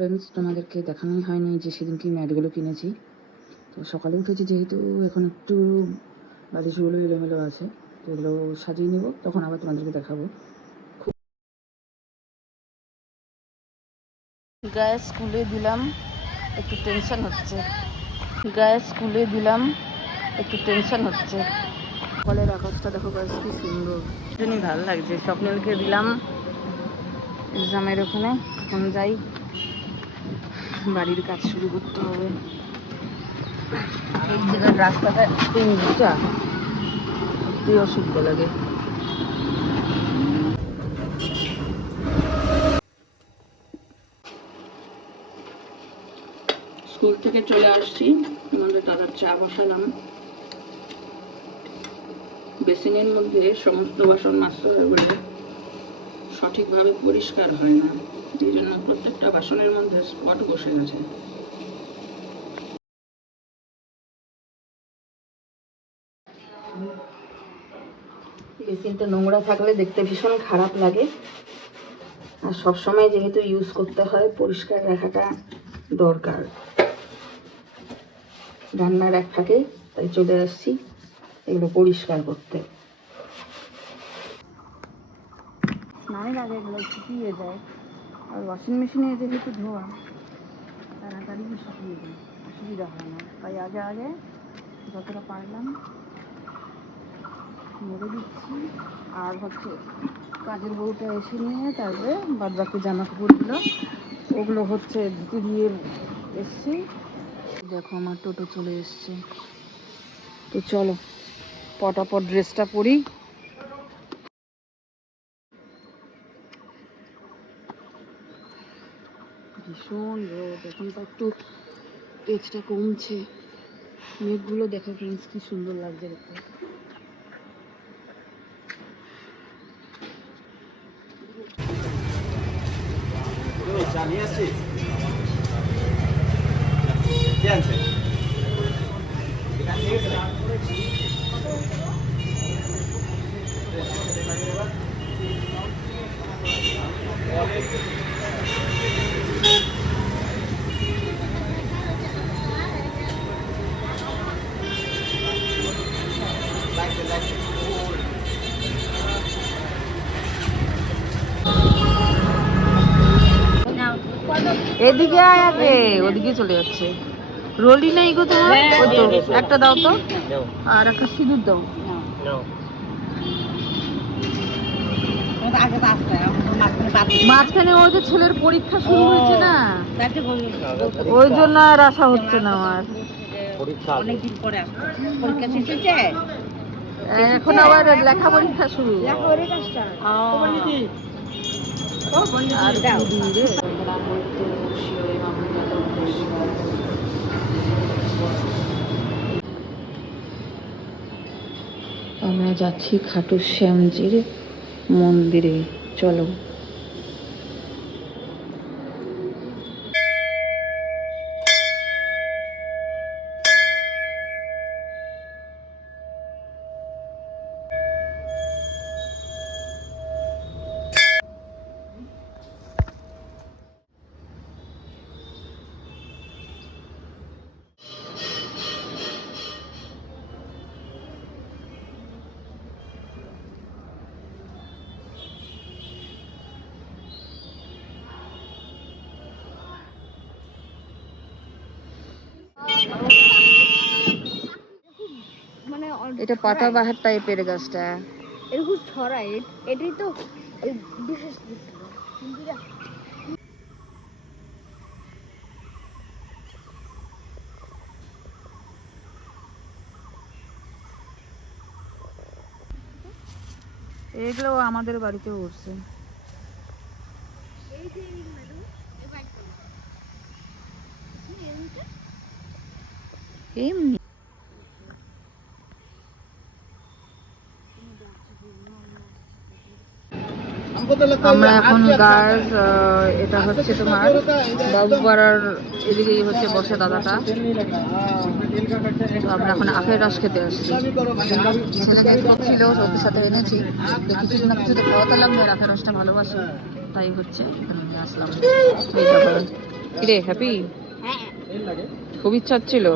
Friends তোমাদেরকে দেখানোই হয়নি যে সেদিন কি ম্যাটগুলো কিনেছি। তো সকালে উঠেছি যেহেতু এখন একটু বালিশগুলো এলোমেলো আছে তো এগুলো সাজিয়ে নেব তখন আবার তোমাদেরকে দেখাবো। গায়ে স্কুলে দিলাম একটু টেনশন হচ্ছে। গায়ে স্কুলে দিলাম একটু টেনশন হচ্ছে। সকালের আকাশটা দেখো গাছ কি সুন্দর। ভালো লাগছে স্বপ্নেলকে দিলাম এক্সামের ওখানে এখন যাই। বাড়ির কাজ শুরু করতে হবে। এই জায়গার রাস্তাটা তিনটা। সত্যি অসুবিধা লাগে। স্কুল থেকে চলে আসছি। আমাদের দাদার চা বসালাম। বেসিনের মধ্যে সমস্ত বাসন বলে সঠিকভাবে পরিষ্কার হয় না। এই জন্য প্রত্যেকটা বাসনের মধ্যে স্পট বসে গেছে বেসিনটা নোংরা থাকলে দেখতে ভীষণ খারাপ লাগে। আর সবসময় যেহেতু ইউজ করতে হয় পরিষ্কার রাখাটা দরকার। রান্নার এক ফাঁকে তাই চলে আসছি এগুলো পরিষ্কার করতে। স্নানের আগে এগুলো শুকিয়ে যায়। আর ওয়াশিং মেশিনে যেহেতু ধোয়া, তাড়াতাড়ি শুকিয়ে যায়, অসুবিধা হয় না। তাই আগে আগে যতটা পারলাম মেরে দিচ্ছি। আর হচ্ছে কাজের বউটা এসে নিয়ে তারপরে বাদ বাকি জামা কাপড়গুলো ওগুলো হচ্ছে ধুতে দিয়ে এসছি। দেখো আমার টোটো চলে এসছে। তো চলো, পটাপট ড্রেসটা পরি। ভীষণ রোদ, এখন তো একটু তেজটা কমছে। মেঘগুলো দেখো ফ্রেন্ডস কি সুন্দর লাগছে দেখতে। জানিয়ে আসছি কে এদিকে আয় আগে ওদিকে চলে যাচ্ছে। রোলি নেই গো তোমার? ওই তো একটা দাও তো। আর একটা সিঁদুর দাও। মাঝখানে ওই যে ছেলের পরীক্ষা শুরু হয়েছে না? ওই জন্য আর আসা হচ্ছে না আমার। অনেকদিন পরে পরীক্ষা শেষ হয়েছে? এখন আবার লেখা পরীক্ষা শুরু। আর দাও। দুদিন রে। নাম বলতে শিওরে মামুনি আমরা যাচ্ছি খাটু শ্যামজির মন্দিরে। চলো। এটা পাতা বাহার টাইপের গাছটা। এরকম ছড়ায় এটাই তো বিশেষ এগুলো আমাদের বাড়িতে উঠছে। এমনি। আমরা এখন গার্ড এটা হচ্ছে তোমার বাবুপাড়ার এদিকেই হচ্ছে বসে দাদাটা। তো আমরা এখন আখের রস খেতে আসছি। ছেলেকে ছিল ওদের সাথে এনেছি। তো কিছুদিন না কিছু তো খাওয়াতে লাগবে আর আখের রসটা ভালোবাসি তাই হচ্ছে এখানে নিয়ে আসলাম। কিরে হ্যাপি? হ্যাঁ। খুব ইচ্ছা ছিল